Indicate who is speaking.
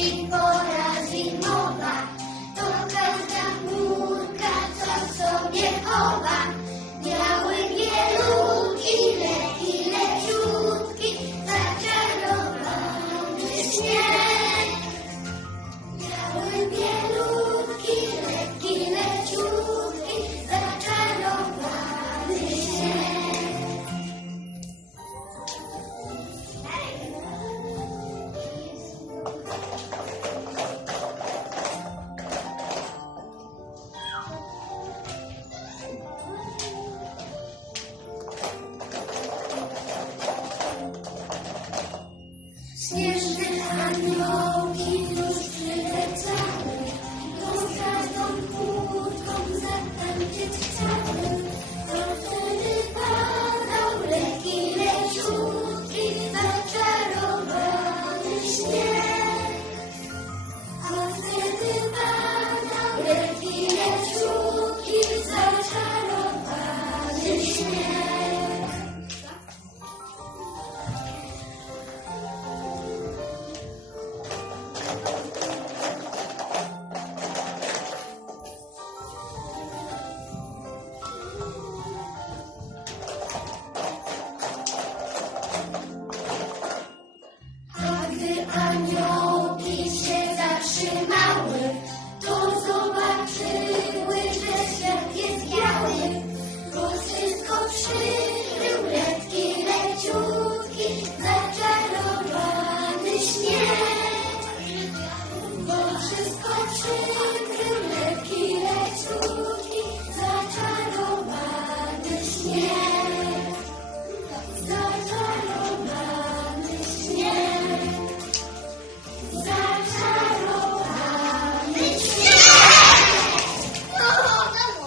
Speaker 1: jeśli pora zimowa, to każda chmurka co sobie chowa. Christian.